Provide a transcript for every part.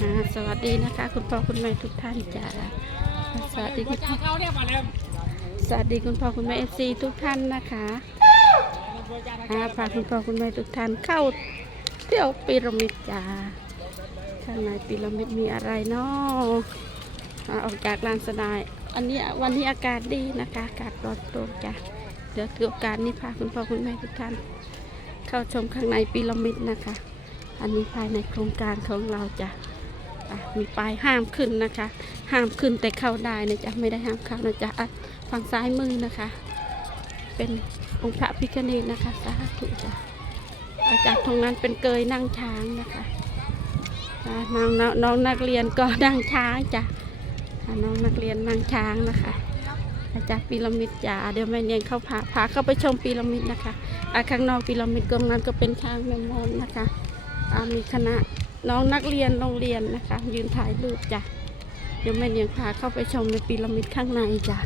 สวัสดีนะคะ คุณพ่อคุณแม่ทุกท่านจ้าสวัสดีคุณพ่อสวัสดีคุณพ่อคุณแม่เอซีทุกท่านนะคะอ่าพาคุณพ่อคุณแม่ทุกท่านเข้าเที่ยวพีระมิดจ้าข้างในพีระมิดมีอะไรเนาะอ่าออกจากลานสดายอันนี้วันนี้อากาศดีนะคะอากาศปลอดโปร่งจ้ะเดี๋ยวถือโอกาสนี้พาคุณพ่อคุณแม่ทุกท่าน เข้าชมข้างในพีระมิดนะคะ อันนี้ภายในโครงการของเราจะอะ มีป้ายห้ามขึ้นนะคะ ห้ามขึ้นแต่เข้าได้นะจ๊ะไม่ได้ห้ามเข้านะจ๊ะฝั่งซ้ายมือนะคะ เป็นองค์พระพิฆเนศนะคะสาธุจ้ะอาจากตรงนั้นเป็นเกยนั่งช้างนะคะอะน้องน้องน้องนักเรียนก็นั่งช้างจ้ะน้องนักเรียนนั่งช้างนะคะ อาจากพีระมิดจ้ะเดี๋ยวแม่เนียนเข้าพาพาเข้าไปชมพีระมิดนะคะอะข้างนอกพีระมิดตรงนั้นก็เป็นช้างแมมมอนนะคะมีคณะ น้องนักเรียนโรงเรียนนะคะ ยืนถ่ายรูปจ้ะเดี๋ยวแม่เนียงพาเข้าไปชมในพีระมิดข้างในจ้ะ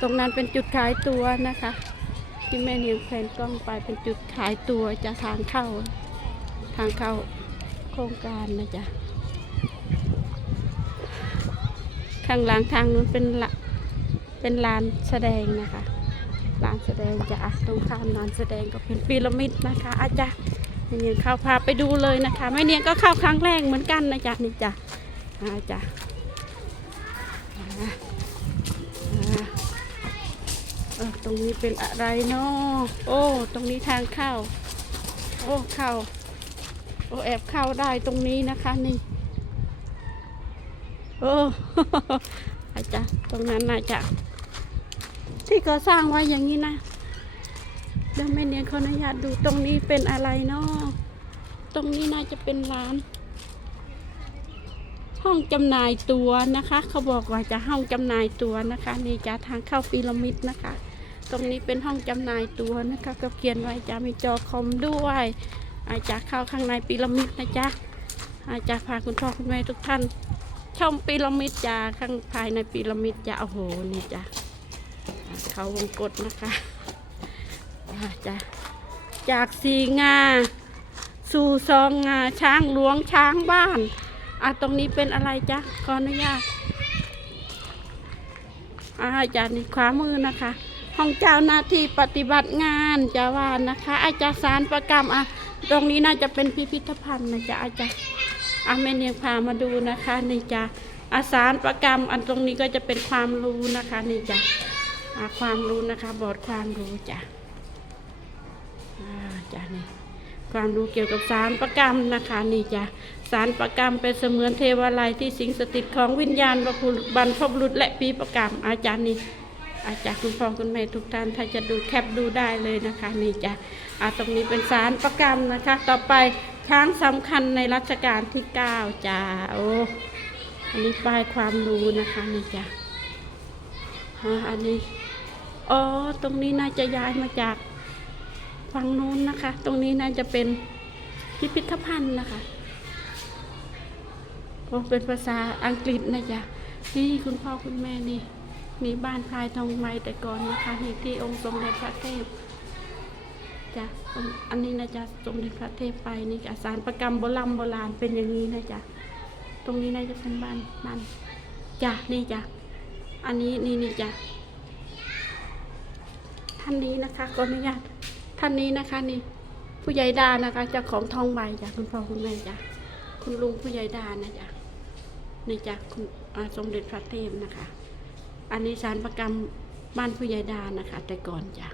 ตรงนั้นเป็นจุดขายตัวนะคะ ที่แม่เนียงแพนกล้องไปเป็นจุดขายตัวจะทางเข้า ทางเข้าโครงการนะจ๊ะข้างหลังทางนู้นเป็นละเป็นลานแสดงนะคะลานแสดงจะอะตรงข้ามลานแสดงก็เป็นพีระมิดนะคะอาจารย์ ม่เนียงเข้าพาไปดูเลยนะคะแม่เนียงก็เข้าครั้งแรกเหมือนกันนะจ๊ะนี่จ้ะอาจารย์อ่าอ่าเออตรงนี้เป็นอะไรเนาะโอ้ ตรงนี้ทางเข้า โอ้เข้าโอ้แอบเข้าได้ตรงนี้นะคะนี่โอ้อาจจะตรงนั้นน่าจะที่เขาสร้างไว้อย่างนี้นะ เดี๋ยวแม่เนียนขออนุญาตดูตรงนี้เป็นอะไรเนาะตรงนี้น่าจะเป็นร้าน ห้องจำหน่ายตัวนะคะ เขาบอกว่าจะห้องจำหน่ายตัวนะคะ นี่จะทางเข้าพีระมิดนะคะ ตรงนี้เป็นห้องจำหน่ายตัวนะคะ ก็เขียนไว้จะมีจอคอมด้วยอาจจะเข้าข้างในพีระมิดนะจ๊ะอาจจะพาคุณพ่อคุณแม่ทุกท่านชมพีระมิดจ้าข้างภายในพีระมิดจ้าโอ้โหนี่จ้ะอ่าเขาวงกฏนะคะ จะจากสีงา สู่ซองงาช้างหลวงช้างบ้านอะตรงนี้เป็นอะไรจ๊ะขออนุญาตอ่าจารย์นี่ขวามือนะคะ ห้องเจ้าหน้าที่ปฏิบัติงานจะว่านนะคะ อาจารย์สารประกรรมอะตรงนี้น่าจะเป็นพิพิธภัณฑ์นะจ๊ะอาจารย์อะแม่เนียงพามาดูนะคะนี่จ้ะอาสารประกรรม อันตรงนี้ก็จะเป็นความรู้นะคะนี่จ้ะความรู้นะคะ บอร์ดความรู้จ้ะ จ้ะนี่ความรู้เกี่ยวกับสารประกรรมนะคะนี่จ้ะสารประกรรมเป็นเสมือนเทวาลัยที่สิงสถิตของวิญญาณบรรพุบรรพบุรุษและปีประกรรมอาจารย์นี่อาจารย์คุณพ่อคุณแม่ทุกท่านถ้าจะดูแคปดูได้เลยนะคะนี่จ้ะอ่าตรงนี้เป็นสารประกรรมนะคะ ต่อไปช้างสำคัญในรัชกาลที่เก้าจ้าโอ้อันนี้ป้ายความรู้นะคะนี่จ้ะอ่าอันนี้อ๋อตรงนี้น่าจะย้ายมาจาก ฝั่งนู้นนะคะ ตรงนี้น่าจะเป็นพิพิธภัณฑ์นะคะโอ้เป็นภาษาอังกฤษนะจ๊ะนี่คุณพ่อคุณแม่นี่ มีบ้านพลายทองไม้แต่ก่อนนะคะนี่ที่องค์สมเด็จพระเทพจ้ะอันนี้นะจ๊ะสมเด็จพระเทพไปนี่จ้ะสารประกรรมโบราณโบราณเป็นอย่างนี้นะจ๊ะตรงนี้น่าจะเป็นบ้านบ้านจ้ะนี่จ้ะอันนี้นี่นี่จ้ะท่านนี้นะคะขออนุญาต ท่านนี้นะคะนี่ผู้ใหญ่ดานะคะเจ้าของทองใบจ้ะคุณพ่อคุณแม่จ้ะคุณลุงผู้ใหญ่ดานะจ๊ะนี่จ้ะคุณสมเด็จพระเทพนะคะ อันนี้สารประกรรมบ้านผู้ใหญ่ดานะคะ แต่ก่อนจ้ะ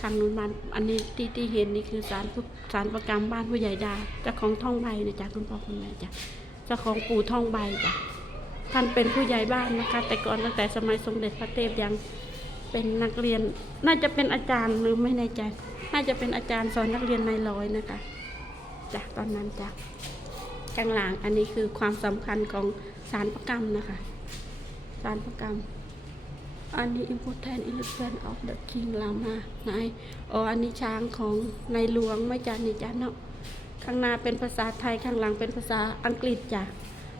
ทางนู้นบ้านอันนี้ที่ที่เห็นนี่คือสารสารประกรรมบ้านผู้ใหญ่ดาเจ้าของทองใบนะจ๊ะคุณพ่อคุณแม่จ้ะเจ้าของปู่ทองใบจ้ะท่านเป็นผู้ใหญ่บ้านนะคะ แต่ก่อนตั้งแต่สมัยสมเด็จพระเทพยัง เป็นนักเรียน น่าจะเป็นอาจารย์หรือไม่แน่ใจ น่าจะเป็นอาจารย์สอนนักเรียนในร้อยนะคะจ้ะตอนนั้นจ้ะข้างหลังอันนี้คือความสำคัญของสารประกรรมนะคะ สารประกรรมอันนี้ important elephant of the king lama ไหนอ๋ออันนี้ช้างของในหลวงไม่จ้ะนี่จ้ะเนาะข้างหน้าเป็นภาษาไทยข้างหลังเป็นภาษาอังกฤษจ้ะ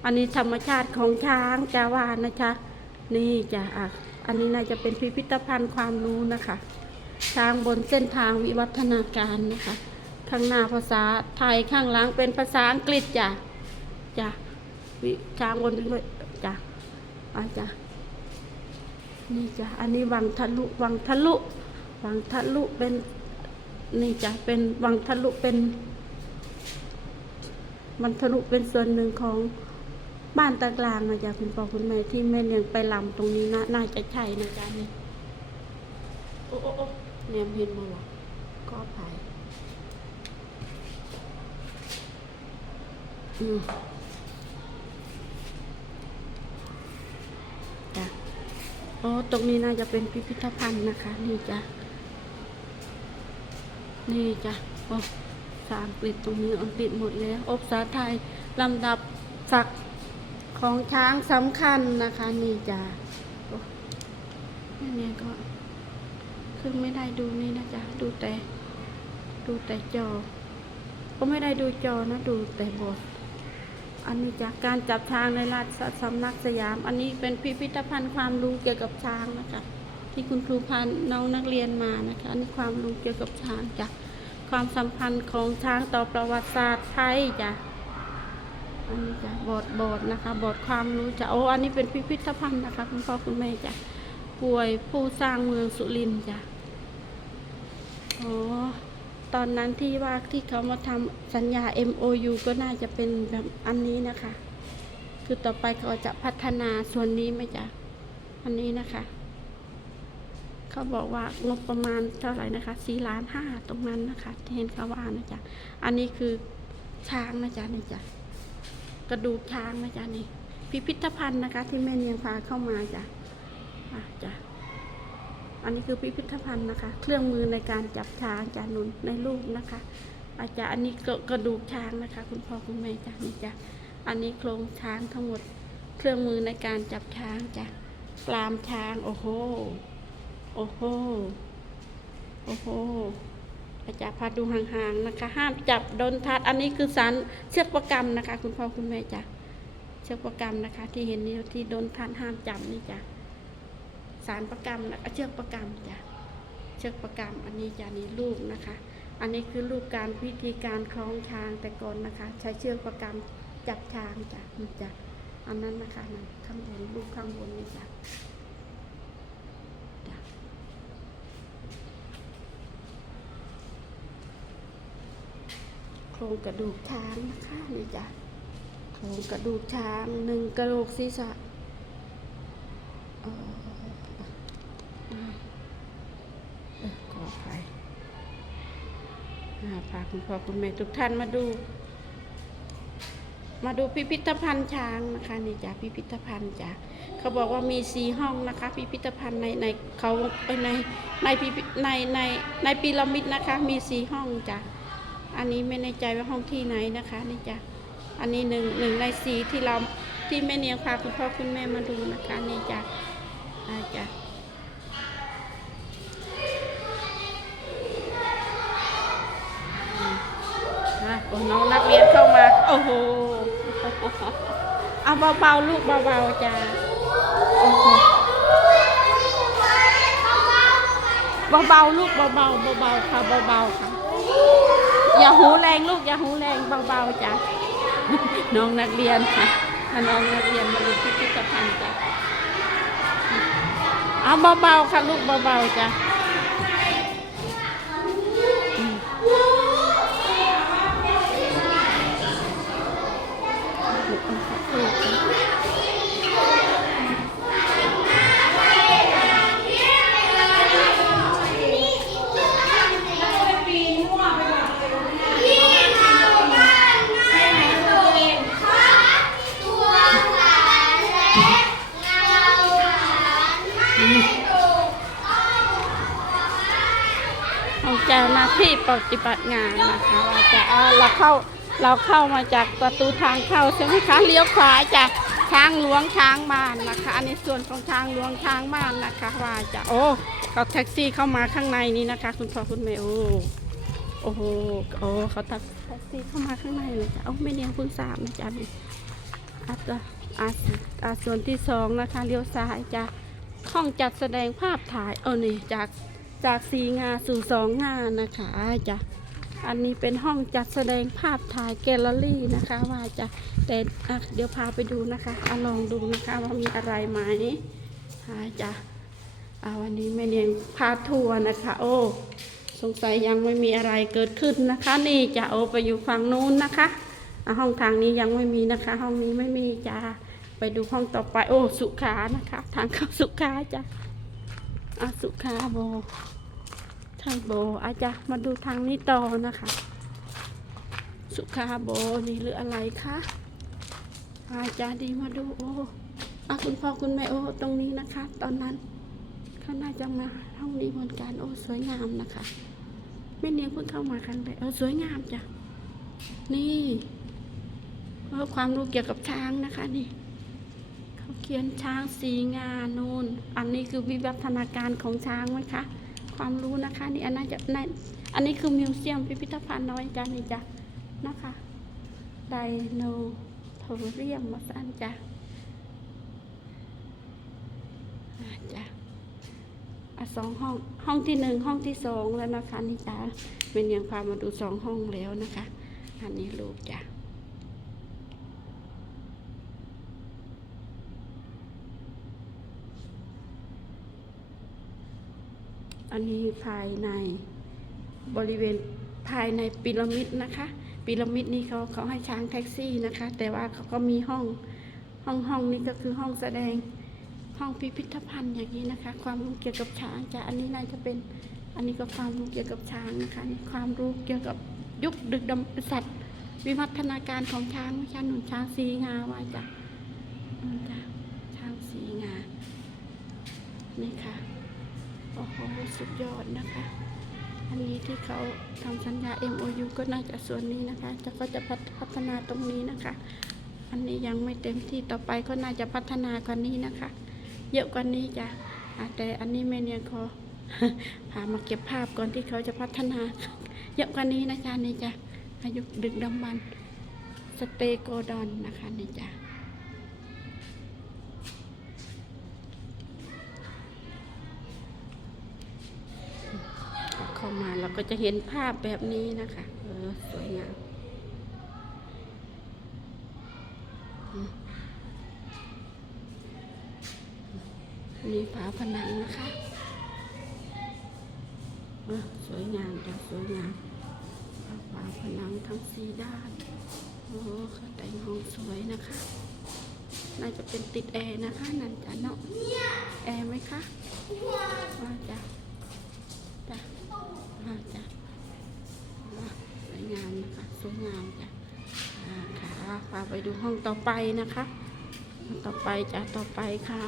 อันนี้ธรรมชาติของช้างจ้าวานะจ๊ะนี่จ้ะอะ อันนี้น่าจะเป็นพิพิธภัณฑ์ความรู้นะคะช้างบนเส้นทางวิวัฒนาการนะคะ ข้างหน้าภาษาไทยข้างหลังเป็นภาษาอังกฤษจ้ะจ้ะวิช้างวนเลยจ้ะอาจ้ะนี่จ้ะอันนี้วังทะลุวังทะลุวังทะลุเป็นนี่จ้ะเป็นวังทะลุเป็นวังทะลุเป็นส่วนหนึ่งของ บ้านตะกลางนะจ๊ะคุณพ่อคุณแม่ที่แม่เลี้ยงไปลำตรงนี้นะน่าจะใช่นะจ๊ะนี่โอ้โอ้โอ้เนี่ยเห็นมาหรอก็ไปอืมจ้ะโอ้ตรงนี้น่าจะเป็นพิพิธภัณฑ์นะคะ นี่จ้ะนี่จ้ะโอ้ภาษาอังกฤษตรงนี้อังกฤษหมดแล้วอบภาษาไทยลำดับศักดิ์ ของช้างสำคัญนะคะนี่จ้ะนี่เนี่ยก็คือไม่ได้ดูนี่นะจ๊ะดูแต่ ดูแต่จอ ก็ไม่ได้ดูจอนะดูแต่บท อันนี้จากการจับช้างในราชสำนักสยาม อันนี้เป็นพิพิธภัณฑ์ความรู้เกี่ยวกับช้างนะคะ ที่คุณครูพาน้องนักเรียนมานะคะอันนี้ความรู้เกี่ยวกับช้างจ้ะความสัมพันธ์ของช้างต่อประวัติศาสตร์ไทยจ้ะ อันนี้จ้ะบทบทนะคะบทความรู้จ้ะโอ้อันนี้เป็นพิพิธภัณฑ์นะคะ คุณพ่อคุณแม่จ้ะป่วยผู้สร้างเมืองสุรินทร์จ้ะอ๋อตอนนั้นที่ว่าที่เขามาทำสัญญา MOU ก็น่าจะเป็นแบบอันนี้นะคะ คือต่อไปเขาจะพัฒนาส่วนนี้ไหมจ๊ะอันนี้นะคะ เขาบอกว่างบประมาณเท่าไหร่นะคะสี่ล้านห้าตรงนั้นนะคะที่เห็นเขาว่านะจ๊ะอันนี้คือช้างนะจ๊ะนี่จ๊ะ กระดูกช้างนะจ๊ะนี่ พิพิธภัณฑ์นะคะ ที่แม่เนียงพาเข้ามาจ้ะอะจ้ะอันนี้คือพิพิธภัณฑ์นะคะ เครื่องมือในการจับช้างจ้ะนุนในรูปนะคะ อาจารย์อันนี้กระกระดูกช้างนะคะ คุณพ่อคุณแม่จ้ะนี่จ้ะอันนี้โครงช้างทั้งหมด เครื่องมือในการจับช้างจ้ะกรามช้าง โอ้โห โอ้โห โอ้โห อาจารย์พาดูห่างๆนะคะ ห้ามจับโดนทัด อันนี้คือสารเชือกประกรรมนะคะ คุณพ่อคุณแม่จ้ะเชือกประกรรมนะคะ ที่เห็นนี่ที่โดนทัดห้ามจับนี่จ้ะสารประกรรมนะเชือกประกรรมจ้ะเชือกประกรรม อันนี้จ้ะนี่รูปนะคะ อันนี้คือรูปการพิธีการคล้องช้างแต่ก่อนนะคะ ใช้เชือกประกรรมจับช้างจ้ะนี่จ้ะอันนั้นนะคะนั่นข้างบนรูปข้างบนนี่จ้ะ โครงกระดูกช้างนะคะนี่จ้ะโครงกระดูกช้างหนึ่งกระโหลกศีรษะเอ่อเอ่อเอ่อขออภัยอ่าพาคุณพ่อคุณแม่ทุกท่านมาดู มาดูพิพิธภัณฑ์ช้างนะคะนี่จ้ะพิพิธภัณฑ์จ้ะเขาบอกว่ามีสีห้องนะคะ พิพิธภัณฑ์ในในเขาเอ้ยในในในในในพีระมิดนะคะ มีสีห้องจ้ะ อันนี้ไม่แน่ใจว่าห้องที่ไหนนะคะนี่จ้ะอันนี้หนึ่งหนึ่งในสีที่เราที่แม่เนียงพาคุณพ่อคุณแม่มาดูนะคะนี่จ้ะอาจ้ะโอ้น้องนักเรียนเข้ามา โอ้โห เอาเบาๆลูกเบาๆจ้ะโอ้โหเบาๆลูกเบาๆเบาๆค่ะเบาๆค่ะ อย่าหูแรงลูกอย่าหูแรงเบาๆจ้ะน้องนักเรียนค่ะถ้าน้องนักเรียนมาดูพิพิธภัณฑ์จ้ะเอาเบาๆค่ะลูกเบาๆจ้ะ ที่ปฏิบัติงานนะคะว่าจะเราเข้าเราเข้ามาจากประตูทางเข้าใช่ไหมคะเลี้ยวขวาจากช้างหลวงช้างม่านนะคะอันนี้ส่วนของช้างหลวงช้างม่านนะคะว่าจะโอ้เขาแท็กซี่เข้ามาข้างในนี้นะคะ คุณพ่อคุณแม่โอ้โอ้โหโอ้เขาแท็กซี่เข้ามาข้างในเลยจ้ะเอ้าไม่เนียงคุณสามนะจ๊ะนี่อาจจะอาอาส่วนที่สองนะคะเลี้ยวซ้ายจะห้องจัดแสดงภาพถ่ายเออนี่จาก จากสีงาสู่สองงานะคะจ้ะอันนี้เป็นห้องจัดแสดงภาพถ่ายแกลเลอรี่นะคะ ว่าจะแต่เดี๋ยวพาไปดูนะคะอลองดูนะคะว่ามีอะไรไหมอาจะอ่าวันนี้แม่เนียงพาทัวร์นะคะ โอ้สงสัยยังไม่มีอะไรเกิดขึ้นนะคะ นี่จะโอไปอยู่ฝั่งนู้นนะคะห้องทางนี้ยังไม่มีนะคะ ห้องนี้ไม่มีจ้าไปดูห้องต่อไป โอ้สุขานะคะ ทางเข้าสุขาจ้ะ อะสุขาโบใช่โบอาจจะมาดูทางนี้ต่อนะคะ สุขาโบนี่หรืออะไรคะอาจารย์ดีมาดูโอ้อะคุณพ่อคุณแม่โอ้ตรงนี้นะคะ ตอนนั้นเขาน่าจะมาห้องนี้เหมือนกันโอ้สวยงามนะคะแม่เนียงเพิ่งเข้ามาครั้งแรกเออสวยงามจ้ะนี่เออความรู้เกี่ยวกับช้างนะคะนี่ เขียนช้างสีงานูนอันนี้คือวิวัฒนาการของช้างไหมคะ ความรู้นะคะ นี่อันนั้นจะในอันนี้คือมิวเซียมพิพิธภัณฑ์น้อยจ้านี่จ้ะนะคะไดโนโทเรียมมาสันจ้ะจ้ะอะสองห้องห้องที่หนึ่งห้องที่สองแล้วนะคะนี่จ้ะเป็นยังพามาดูสองห้องแล้วนะคะ อันนี้ลูกจ้ะ อันนี้ภายในบริเวณภายในพีระมิดนะคะพีระมิดนี้เขาเขาให้ช้างแท็กซี่นะคะ แต่ว่าเขาก็มีห้องห้องห้องนี้ก็คือห้องแสดงห้องพิพิธภัณฑ์อย่างนี้นะคะ ความรู้เกี่ยวกับช้างจะอันนี้น่าจะเป็นอันนี้ก็ความรู้เกี่ยวกับช้างนะคะนี่ความรู้เกี่ยวกับยุคดึกดำสัตว์ วิวัฒนาการของช้างไม่ใช่หนุนช้างสีงาว่าจ้ะอืมจ้ะช้างสีงานี่ค่ะ โอ้โหสุดยอดนะคะ อันนี้ที่เขาทำสัญญา MOU ก็น่าจะส่วนนี้นะคะ จะก็จะพัฒนาตรงนี้นะคะ อันนี้ยังไม่เต็มที่ต่อไปก็น่าจะพัฒนากว่านี้นะคะ เยอะกว่านี้จ้ะอะแต่อันนี้แม่เนียนขอพามาเก็บภาพก่อนที่เขาจะพัฒนา เยอะกว่านี้นะจ๊ะนี่จ้ะอายุดึกดำบรรพ์สเตโกดอนนะคะนี่จ้ะ มาเราก็จะเห็นภาพแบบนี้นะคะ เออสวยงามมนี่ฝาผนังนะคะออสวยงามจ้ะสวยงามฝาผนังทั้งสี่ด้านโอ้เขาแต่งห้องสวยนะคะ น่าจะเป็นติดแอร์นะคะ นั่นจ้ะเนาะแอร์ไหมคะว่าจ้ะจ้ะ ดูห้องต่อไปนะคะ ต่อไปจ้ะต่อไปค่ะ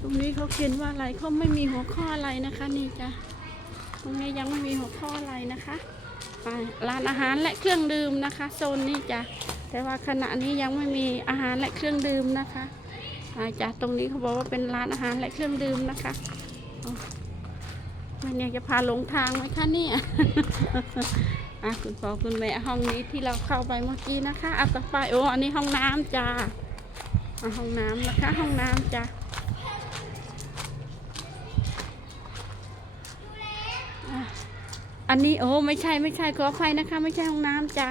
ตรงนี้เขาเขียนว่าอะไรเขาไม่มีหัวข้ออะไรนะคะ นี่จ้ะตรงนี้ยังไม่มีหัวข้ออะไรนะคะไปร้านอาหารและเครื่องดื่มนะคะ โซนนี้จ้ะแต่ว่าขณะนี้ยังไม่มีอาหารและเครื่องดื่มนะคะอาจ้ะตรงนี้เขาบอกว่าเป็นร้านอาหารและเครื่องดื่มนะคะแม่เนี่ยจะพาหลงทางไหมคะเนี่ย อะคุณพ่อคุณแม่ห้องนี้ที่เราเข้าไปเมื่อกี้นะคะอะต่อไปโอ้อันนี้ห้องน้ำจ้าห้องน้ำนะคะ ห้องน้ำจ้าอันนี้โอ้ไม่ใช่ไม่ใช่ขออภัยนะคะ ไม่ใช่ห้องน้ำจ้า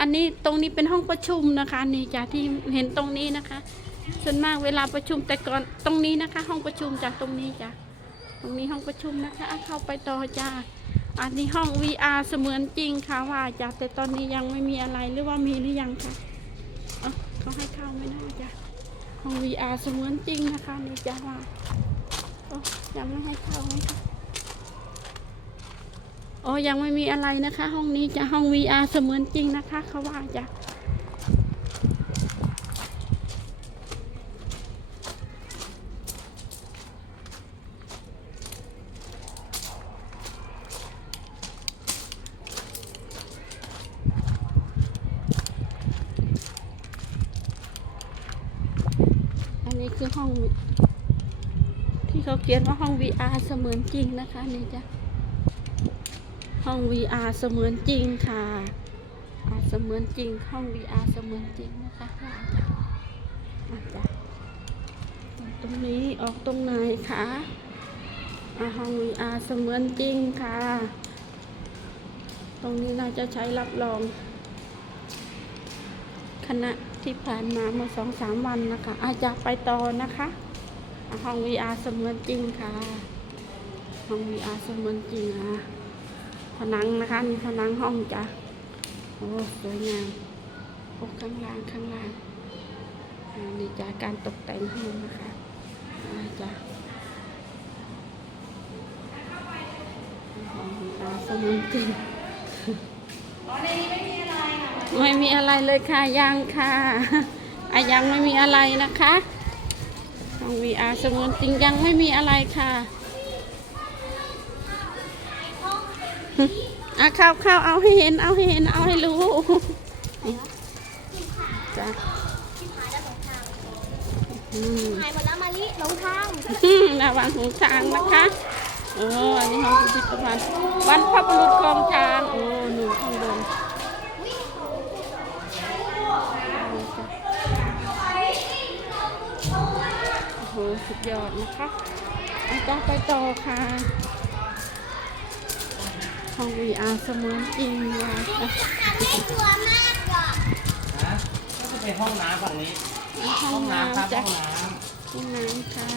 อันนี้ตรงนี้เป็นห้องประชุมนะคะนี่จ้าที่เห็นตรงนี้นะคะส่วนมากเวลาประชุมแต่ก่อนตรงนี้นะคะ ห้องประชุมจากตรงนี้จ้าตรงนี้ห้องประชุมนะคะเข้าไปต่อจ้า อันนี้ห้อง VR เสมือนจริงค่ะว่าจ้ะแต่ตอนนี้ยังไม่มีอะไรหรือว่ามีหรือยังคะเขาให้เข้าไม่นะจ้ะห้อง VR เสมือนจริงนะคะนี่จ้ะว่าอยังไม่ให้เข้าไหมคะโอ้ยังไม่มีอะไรนะคะ ห้องนี้จะห้อง VR เสมือนจริงนะคะ เขาว่าจ้ะ อันนี้คือห้อง ที่เขาเขียนว่าห้อง VR เสมือนจริงนะคะนี่จ้ะห้อง VR เสมือนจริงค่ะอาเสมือนจริงห้อง VR เสมือนจริงนะคะอาจ้ะอ่าจ้ะตรงนี้ออกตรงไหนคะห้อง VR เสมือนจริงค่ะ ตรงนี้น่าจะใช้รับรองคณะที่ผ่านมาเมื่อสองสามวันนะคะ อาจจะไปต่อนะคะ ห้อง VR เสมือนจริงค่ะ ห้อง VR เสมือนจริงอะผนังนะคะมีผนังห้องจ้ะโอ้สวยงามโอ้ข้างล่างข้างล่างนี่จ้ะการตกแต่งห้องนะคะอ่าจ้ะห้อง VR เสมือนจริงไม่มีอะไรเลยค่ะยังค่ะอะยังไม่มีอะไรนะคะ ห้อง VR เสมือนจริงยังไม่มีอะไรค่ะอะเข้าเข้าเอาให้เห็น เอาให้เห็น เอาให้รู้จ้ะอืมหายหมดแล้วมาลิหลงทางระวังหูช้างนะคะโอ้อันนี้ห้องพิพิธภัณฑ์วันพระบุรุษกองช้างโอ้หนูข้างบนโอ้โห สุดยอดนะคะอาจารย์ไปต่อค่ะห้อง VR เสมือนจริงว่ะทำให้กลัวมากหรอกนะก็จะเป็นห้องน้ำฝั่งนี้ ห้องห้องน้ำครับน้ำจ้ะห้องน้ห้องน้ำค่ะ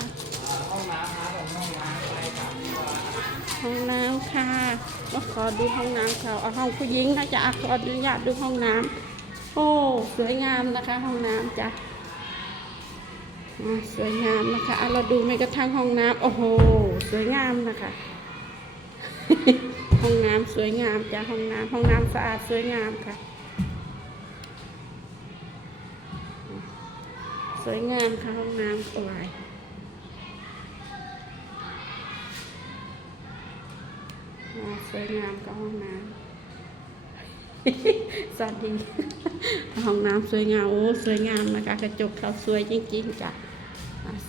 ำห้องน้ำครับผมห้องน้ำไปครับห้องน้ำค่ะมาขอดูห้องน้ำเขาเอาห้องผู้หญิงนะจ๊ะอะขออนุญาตดูห้องน้ำโอ้สวยงามนะคะ ห้องน้ำจ้ะอ่า สวยงามนะคะอะเราดูไม่กระทั่งห้องน้ำโอ้โห สวยงามนะคะ ห้องน้ำสวยงามจ้ะห้องน้ำห้องน้ำสะอาดสวยงามค่ะ สวยงามค่ะห้องน้ำสวยสวยงามกับห้องน้ำสวัสดี ห้องน้ำสวยงามโอ้สวยงามนะคะ กระจกเขาสวยจริงๆจ้ะอ่า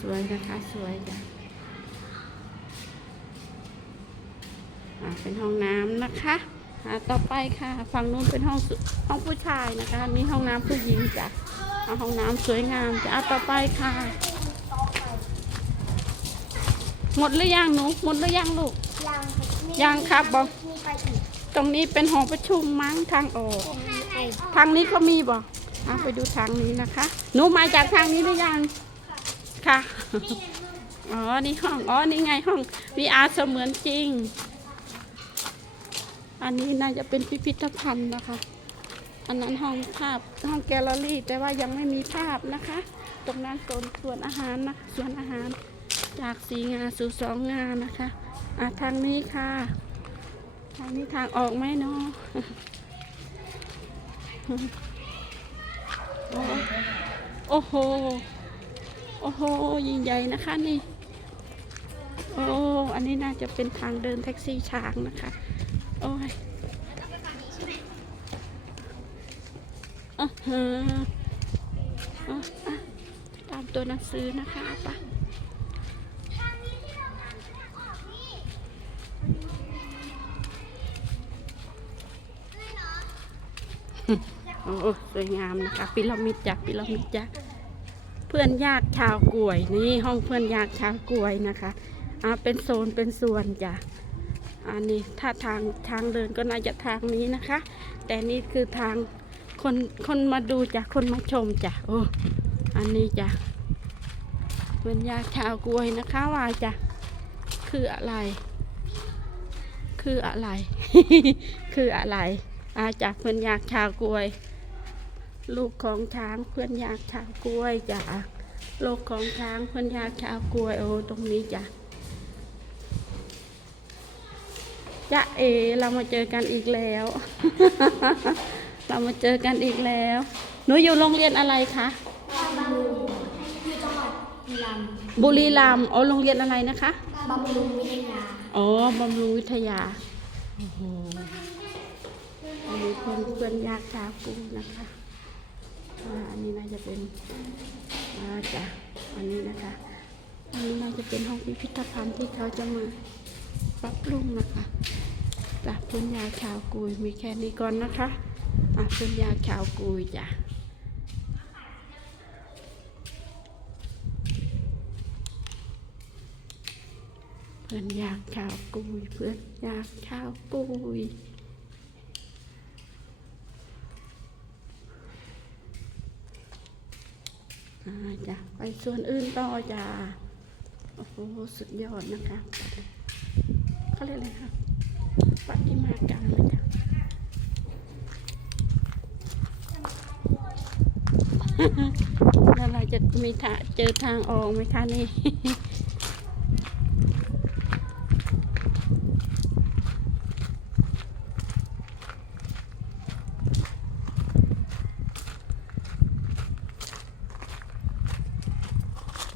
สวยนะคะสวยจ้ะอ่าเป็นห้องน้ำนะคะอ่าต่อไปค่ะ ฝั่งนู้นเป็นห้องสุห้องผู้ชายนะคะนี่ห้องน้ำผู้หญิงจ้ะอ่าห้องน้ำสวยงามจ้ะอ่าต่อไปค่ะ หมดหรือยังหนูหมดหรือยังลูกยังมียังครับบอกมีไปอีกตรงนี้เป็นหอประชุมมั้งทางออกไปทางนี้ก็มีบ่เอาไปดูทางนี้นะคะ หนูมาจากทางนี้หรือยัง ค่ะ อ๋อ นี่ห้อง อ๋อ นี่ไงห้อง VR เสมือนจริง อันนี้น่าจะเป็นพิพิธภัณฑ์นะคะ อันนั้นห้องภาพ ห้องแกลเลอรี่ แต่ว่ายังไม่มีภาพนะคะ ตรงนั้นโซนส่วนอาหารนะส่วนอาหาร จากสีงานสู่สองงานนะคะอะทางนี้ค่ะ ทางนี้ทางออกไหมเนาะโอ้โห โอ้โหยิ่งใหญ่นะคะนี่ โอ้ อันนี้น่าจะเป็นทางเดินแท็กซี่ช้างนะคะ โอ้ยอะฮะอะตามตัวหนังสือนะคะปะโอ้สวยงามนะคะพีระมิดจ้ะพีระมิดจ้ะ พื่อนญาติชาวกล้วยนี่ห้องเพื่อนญาติชาวกล้วยนะคะอ่าเป็นโซนเป็นส่วนจ้ะอันนี้ถ้าทางทางเดินก็น่าจะทางนี้นะคะ แต่นี่คือทางคนคนมาดูจ้ะคนมาชมจ้ะโอ้อันนี้จ้ะเพื่อนญาติชาวกล้วยนะคะว่าจ้ะคืออะไร คืออะไร คืออะไรอาจากเพื่อนญาติชาวกล้วย ลูกของช้างเพื่อนยากชาวกล้วยจ้ะลูกของช้างเพื่อนยากชาวกล้วยโอ้ตรงนี้จ้ะจ้ะเอเรามาเจอกันอีกแล้ว เรามาเจอกันอีกแล้ว หนูอยู่โรงเรียนอะไรคะบำรุงอยู่จังหวัดบุรีรัมย์บุรีรัมย์อ๋อโรงเรียนอะไรนะคะบำรุงวิทยาอ๋อบำรุงวิทยาโอ้โหอันนี้เพื่อนเพื่อนยากชาวกรุงนะคะ อันนี้น่าจะเป็นอ่าจ้ะอันนี้นะคะ อันนี้น่าจะเป็นห้องพิพิธภัณฑ์ที่เขาจะมาปรับปรุงนะคะจ้ะพื่อนยาชาวกุยมีแค่นี้ก่อนนะคะอะพื่อนยาชาวกุยจ้ะเพื่อนยากชาวกุย เพื่อนยากชาวกุย อ่า จ้ะไปส่วนอื่นต่อจ้ะโอ้โหสุดยอดนะคะเขาเรียกอะไรคะปฏิมากรรมเลยจ้ะแล้วเราจะมีทางเจอทางออกไหมคะนี่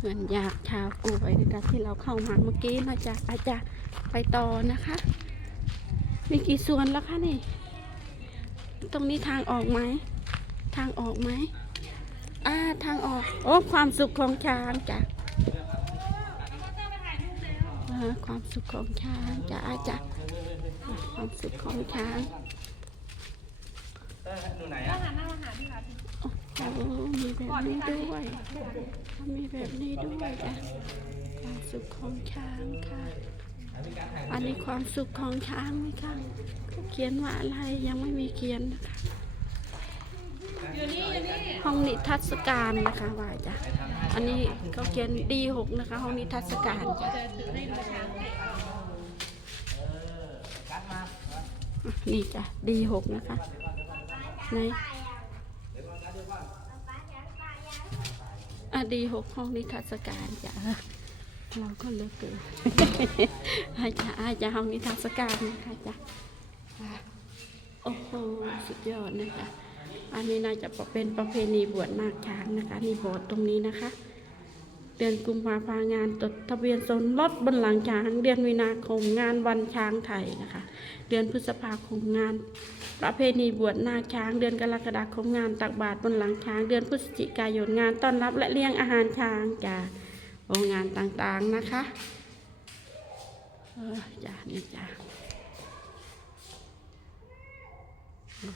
มือนอยากชาวกล้วยนะคะที่เราเข้ามาเมื่อกี้เราจะอาจจะไปต่อนะคะ มีกี่ส่วนแล้วคะนี่ ตรงนี้ทางออกไหม ทางออกไหมอ่าทางออก โอ้ความสุขของช้างจ้ะอ่าความสุขของช้างจ้ะอาจ้ะอ่าความสุขของช้างเออหนูไหนอะ โอ้มีแบบนี้ด้วยมีแบบนี้ด้วยจ้ะความสุขของช้างค่ะ อันนี้ความสุขของช้างไหมคะเขาเขียนว่าอะไรยังไม่มีเขียนนะคะห้องนิทรรศการนะคะว่าจ้ะอันนี้เขาเขียนดีหกนะคะ ห้องนิทรรศการนี่จ้ะดีหกนะคะไหน อดีหกห้องนิทรรศการจ้ะเราก็เลิกเกินอาจจะอาจจะห้องนิทรรศการนะคะจ้ะอะโอ้โหสุดยอดนะคะอันนี้น่าจะเป็นประเพณีบวชนาคช้างนะคะนี่โบสถ์ตรงนี้นะคะ เดือนกุมภาพันธ์งานจดทะเบียนสมรสบนหลังช้าง เดือนมีนาคมงานวันช้างไทยนะคะ เดือนพฤษภาคมงาน ประเพณีบวชนาช้าง เดือนกรกฎาคมงานตักบาตรบนหลังช้าง เดือนพฤศจิกายนงานต้อนรับและเลี้ยงอาหารช้างจ้าโองานต่างๆนะคะเออจ้านี่จ้า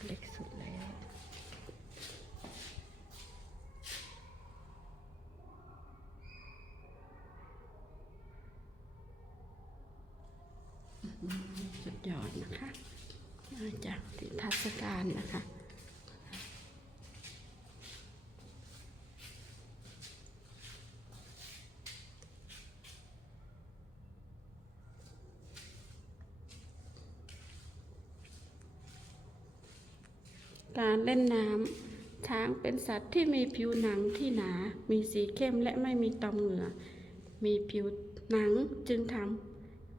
เล็กสุดแล้ว สุดยอดนะคะมาจาก ที่ทัศการนะคะ การเล่นน้ำช้างเป็นสัตว์ที่มีผิวหนังที่หนา มีสีเข้มและไม่มีตอมเหงื่อ มีผิวหนังจึงทำ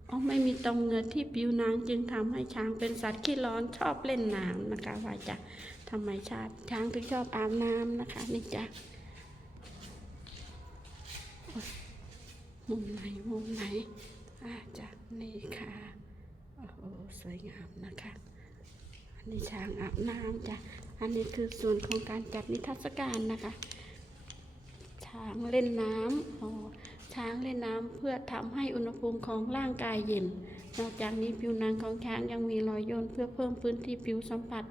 อ๋อไม่มีตรงเงือที่ผิวหนังจึงทำให้ช้างเป็นสัตว์ขี้ร้อนชอบเล่นน้ำนะคะว่าจะทำไมชาติช้างถึงชอบอาบน้ำนะคะนี่จ้ะมุมไหนมุมไหนอาจ้ะนี่ค่ะโอ้โหสวยงามนะคะอันนี้ช้างอาบน้ำจ้ะอันนี้คือส่วนของการจัดนิทรรศการนะคะ ช้างเล่นน้ำอ๋อ ช้างเล่นน้ำเพื่อทำให้อุณหภูมิของร่างกายเย็น นอกจากนี้ผิวหนังของช้างยังมีรอยย่นเพื่อเพิ่มพื้นที่ผิวสัมผัส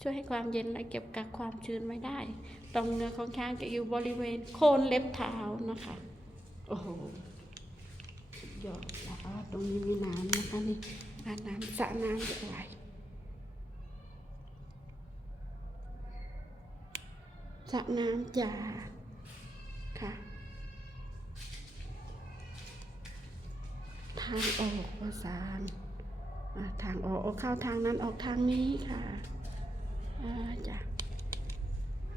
ช่วยให้ความเย็นและเก็บกักความชื้นไว้ได้ตรงเนื้อของช้างจะอยู่บริเวณโคนเล็บเท้านะคะ โอ้โหยอดแล้วตรงนี้มีน้ำนะคะนี่อ่าน้ำสระน้ำใหญ่สระน้ำจ่าค่ะ ทางออกประสานอ่าทางออกออกเข้าทางนั้นออกทางนี้ค่ะจ้ะ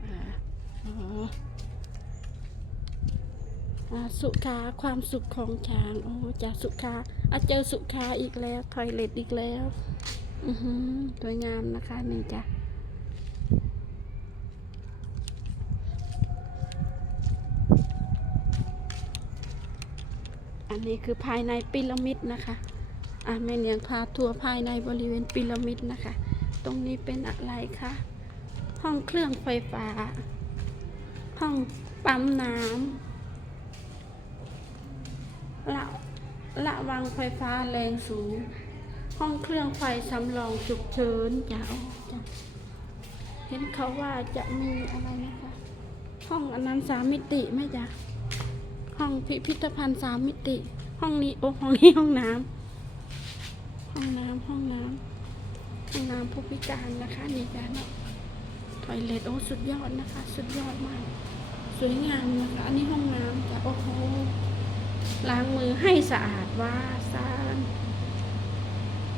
อ่าอ๋อสุขาความสุขของช้างโอ้จ้ะสุขาอะเจอสุขาอีกแล้วทอยเล็ตอีกแล้ว อือสวยงามนะคะนี่จ้ะ อันนี้คือภายในพีระมิดนะคะอะแม่เนียงพาทัวร์ภายในบริเวณพีระมิดนะคะ ตรงนี้เป็นอะไรคะห้องเครื่องไฟฟ้า ห้องปั๊มน้ำละละวังไฟฟ้าแรงสูง ห้องเครื่องไฟสำรองฉุกเฉินจ้าจ้ะเห็นเขาว่าจะมีอะไรนะคะ ห้องอันนั้นสามมิติไหมจ๊ะ ห้องพิพิธภัณฑ์สามมิติ ห้องนี้โอ้ห้องนี้ห้องน้ำห้องน้ำห้องน้ำห้องน้ำผู้พิการนะคะนี่จ้ะเนาะทอยเลทโอ้สุดยอดนะคะ สุดยอดมาก สวยงามนะคะอันนี้ห้องน้ำจ้ะโอ้โหล้างมือให้สะอาดว่าซาน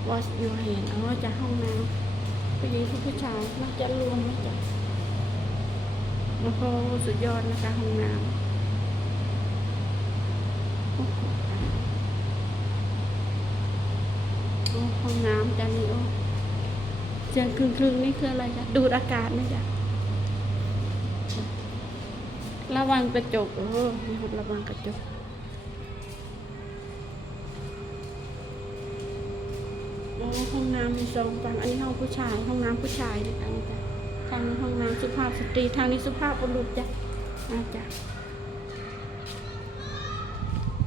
wash your hand อ๋อจะห้องน้ำผู้หญิงผู้ชายน่าจะรวมไหมจ๊ะโอ้โหสุดยอดนะคะห้องน้ำ โอ้ห้องน้ำจ้ะนี่โอ้เสียงครึงๆนี่คืออะไรจ๊ะดูดอากาศไหมจ๊ะระวังกระจกเออมีคนระวังกระจกโอ้ห้องน้ำมีสองฝั่งอันนี้ห้องผู้ชาย ห้องน้ำผู้ชายนะคะนี่จ้ะทางนี้ห้องน้ำสุภาพสตรีทางนี้สุภาพบุรุษจ้ะอาจ้ะ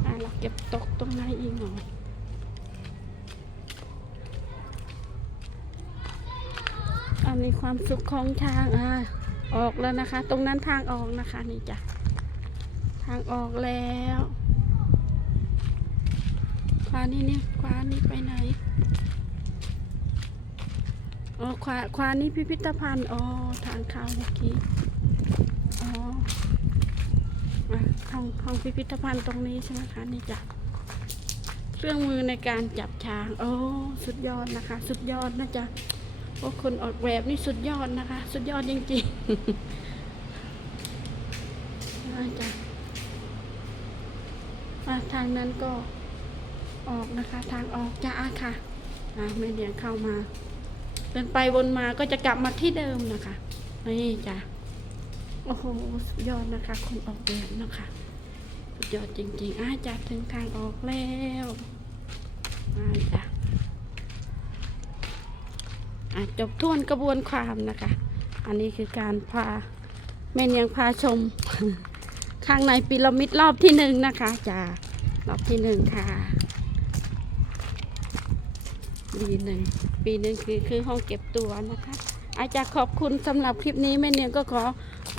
อะ เก็บตกตรงไหนอีกหน่อยอันนี้ความสุขของทางอะออกแล้วนะคะ ตรงนั้นทางออกนะคะ นี่จ้ะทางออกแล้วขวานี่นี่ขวานี่ไปไหนอ๋อขวาขวานี่พิพิธภัณฑ์อ๋อทางเข้าเมื่อกี้ อ๋อ อะห้องห้องพิพิธภัณฑ์ตรงนี้ใช่ไหมคะนี่จ้ะเครื่องมือในการจับช้าง โอ้สุดยอดนะคะ สุดยอดนะจ๊ะโอ้คนออกแบบนี่สุดยอดนะคะ สุดยอดจริงๆนะจ๊ะอะทางนั้นก็ออกนะคะ ทางออกจ้าค่ะอะไม่เดียงเข้ามา เดินไปวนมาก็จะกลับมาที่เดิมนะคะนี่จ้ะโอ้โหสุดยอดนะคะ คนออกแบบนะคะ สุดยอดจริงๆอาจัดถึงทางออกแล้วอาจ้ะอะจบทวนกระบวนความนะคะ อันนี้คือการพาแม่นียงพาชม ข้างในพีระมิดรอบที่หนึ่งนะคะจ้ารอบที่หนึ่งค่ะปีหนึ่งปีหนึ่งคือคือห้องเก็บตัวนะคะ อาจารย์ขอบคุณสำหรับคลิปนี้แม่เนียงก็ขอ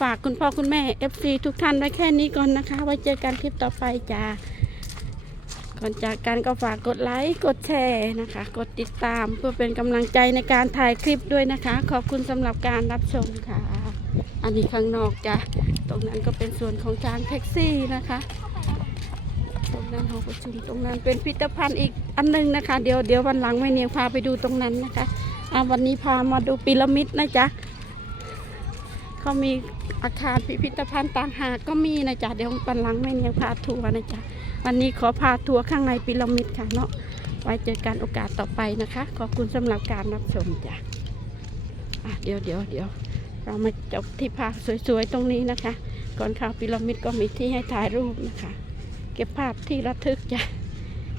ฝากคุณพ่อคุณแม่ FC ทุกท่านไว้แค่นี้ก่อนนะคะ ไว้เจอกันคลิปต่อไปจ้าก่อนจากกันก็ฝากกดไลค์กดแชร์นะคะ กดติดตามเพื่อเป็นกำลังใจในการถ่ายคลิปด้วยนะคะ ขอบคุณสำหรับการรับชมค่ะ อันนี้ข้างนอกจ้ะตรงนั้นก็เป็นส่วนของจานแท็กซี่นะคะ ตรงนั้นหอประชุมตรงนั้นเป็นพิพิธภัณฑ์อีกอันหนึงนะคะ เดี๋ยวเดี๋ยววันหลังแม่เนียงพาไปดูตรงนั้นนะคะอ่าวันนี้พามาดูพีระมิดนะจ๊ะ เขามีอาคารพิพิธภัณฑ์ต่างหากก็มีนะจ๊ะเดี๋ยววันหลังแม่เนียงพาทัวร์นะจ๊ะวันนี้ขอพาทัวร์ข้างในพีระมิดค่ะเนาะไว้เจอกันโอกาสต่อไปนะคะ ขอบคุณสำหรับการรับชมจ้ะะเดี๋ยวเดี๋ยวเดี๋ยวเรามาจบที่พักสวยๆตรงนี้นะคะ ก่อนเข้าพีระมิดก็มีที่ให้ถ่ายรูปนะคะ เก็บภาพที่ระทึกจ้ะ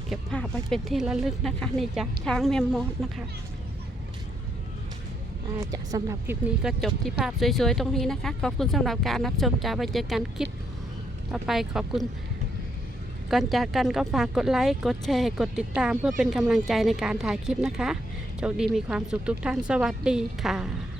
เก็บภาพไว้เป็นที่ระลึกนะคะนี่จ้ะช้างแมมมอสนะคะ จะสำหรับคลิปนี้ก็จบที่ภาพสวยๆตรงนี้นะคะ ขอบคุณสำหรับการรับชมจ้าไว้เจอกันคลิปต่อไปขอบคุณก่อนจากกันก็ฝากกดไลค์ กดแชร์ กดติดตามเพื่อเป็นกำลังใจในการถ่ายคลิปนะคะ โชคดีมีความสุขทุกท่านสวัสดีค่ะ